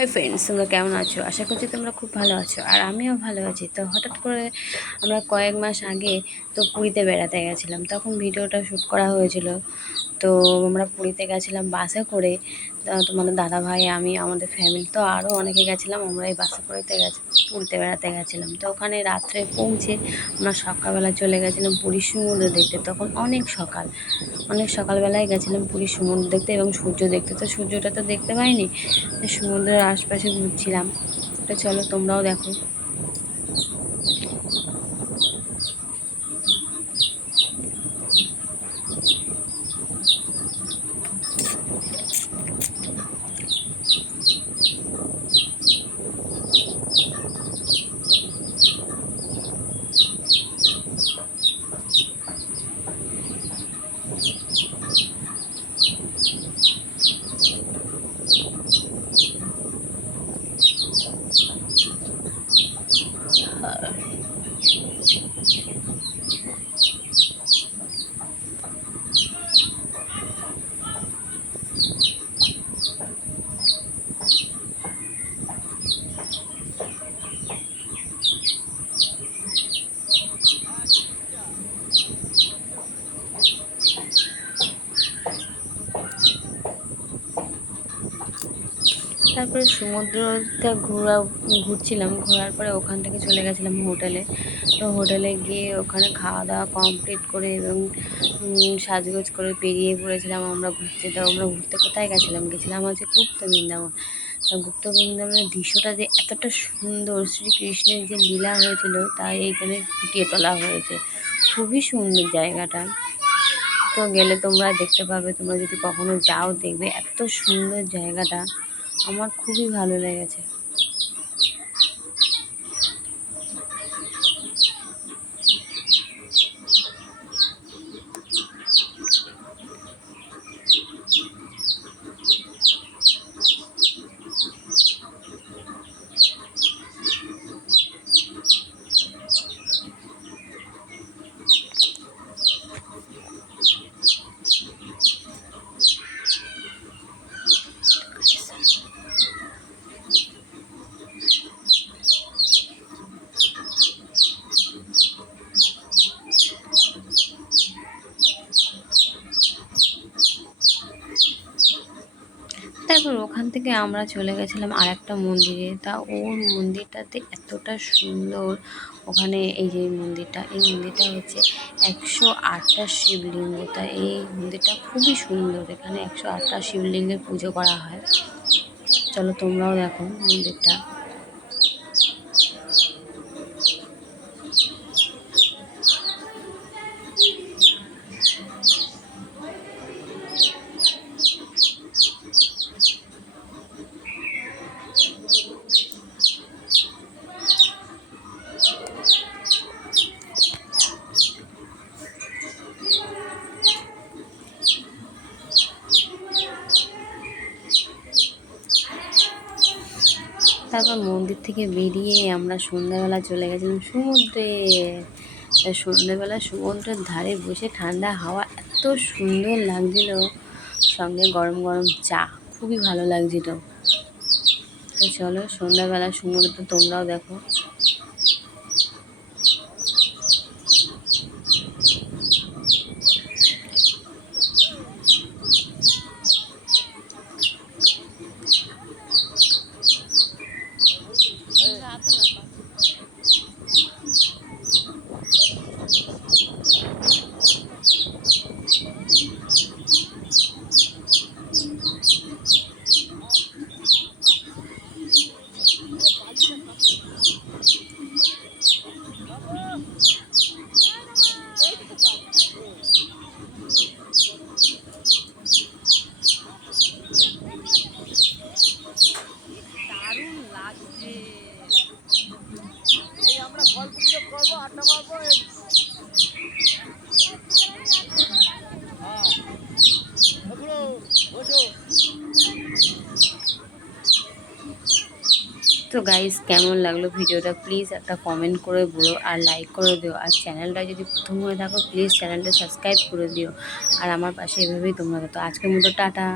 Hi friends তোমরা কেমন আছো? আশা করছি তোমরা খুব ভালো আছো, আর আমিও ভালো আছি। তো হঠাৎ করে আমরা কয়েক মাস আগে তো পুরীতে বেড়াতে গেছিলাম, তখন ভিডিওটা শ্যুট করা হয়েছিল। তো আমরা পুরীতে গেছিলাম বাসে করে তোমাদের দাদা ভাই আমি, আমাদের ফ্যামিলি তো আরও অনেকে গেছিলাম, আমরা এই বাসে করেতে গেছি, পুরীতে বেড়াতে গেছিলাম। তো ওখানে রাত্রে পৌঁছে আমরা সকালবেলা চলে গেছিলাম পুরীর সমুদ্র দেখতে। তখন অনেক সকাল, অনেক সকালবেলায় গেছিলাম পুরীর সমুদ্র দেখতে এবং সূর্য দেখতে। তো সূর্যটা তো দেখতে পাইনি, সমুদ্রের আশপাশে ঘুরছিলাম। তো চলো তোমরাও দেখো। তারপরে সমুদ্রটা ঘোরা, ঘুরছিলাম। ঘোরার পরে ওখান থেকে চলে গেছিলাম হোটেলে তো হোটেলে গিয়ে ওখানে খাওয়া দাওয়া কমপ্লিট করে এবং সাজগোজ করে বেরিয়ে পড়েছিলাম আমরা ঘুরতে। তো আমরা ঘুরতে কোথায় গেছিলাম? গেছিলাম হচ্ছে গুপ্ত বৃন্দাবন। গুপ্ত বৃন্দাবনের দৃশ্যটা যে এতটা সুন্দর, শ্রীকৃষ্ণের যে লীলা হয়েছিল তাই এইখানে ফুটিয়ে তোলা হয়েছে। খুবই সুন্দর জায়গাটা। তো গেলে তোমরা দেখতে পাবে, তোমরা যদি কখনো যাও দেখবে, এত সুন্দর জায়গাটা। আমার খুবই ভালো লেগেছে। তারপর ওখান থেকে আমরা চলে গেছিলাম আর একটা মন্দিরে। তা ওর মন্দিরটাতে এতটা সুন্দর। ওখানে এই যে মন্দিরটা, এই মন্দিরটা হচ্ছে একশো আটটা শিবলিঙ্গ। তা এই মন্দিরটা খুবই সুন্দর। এখানে একশো আটটা শিবলিঙ্গের পুজো করা হয়। চলো তোমরাও দেখো মন্দিরটা। তারপর মন্দির থেকে বেরিয়ে আমরা সন্ধ্যাবেলা চলে গেছিলাম সমুদ্রে। সন্ধ্যেবেলা সমুদ্রের ধারে বসে ঠান্ডা হাওয়া এত সুন্দর লাগছিল। সঙ্গে গরম গরম চা, খুবই ভালো লাগছিল। তো চলো সন্ধ্যাবেলা সমুদ্র তোমরাও দেখো। Thank you. তো গাইস কেমন লাগল ভিডিওটা? প্লিজ একটা কমেন্ট করে বলো আর লাইক করে দিও। আর চ্যানেলটা যদি প্রথম হয়ে থাকো প্লিজ চ্যানেলটা সাবস্ক্রাইব করে দিও। আর আমার পাশে এভাবেই তোমরা তো আজকের মতো টাটা।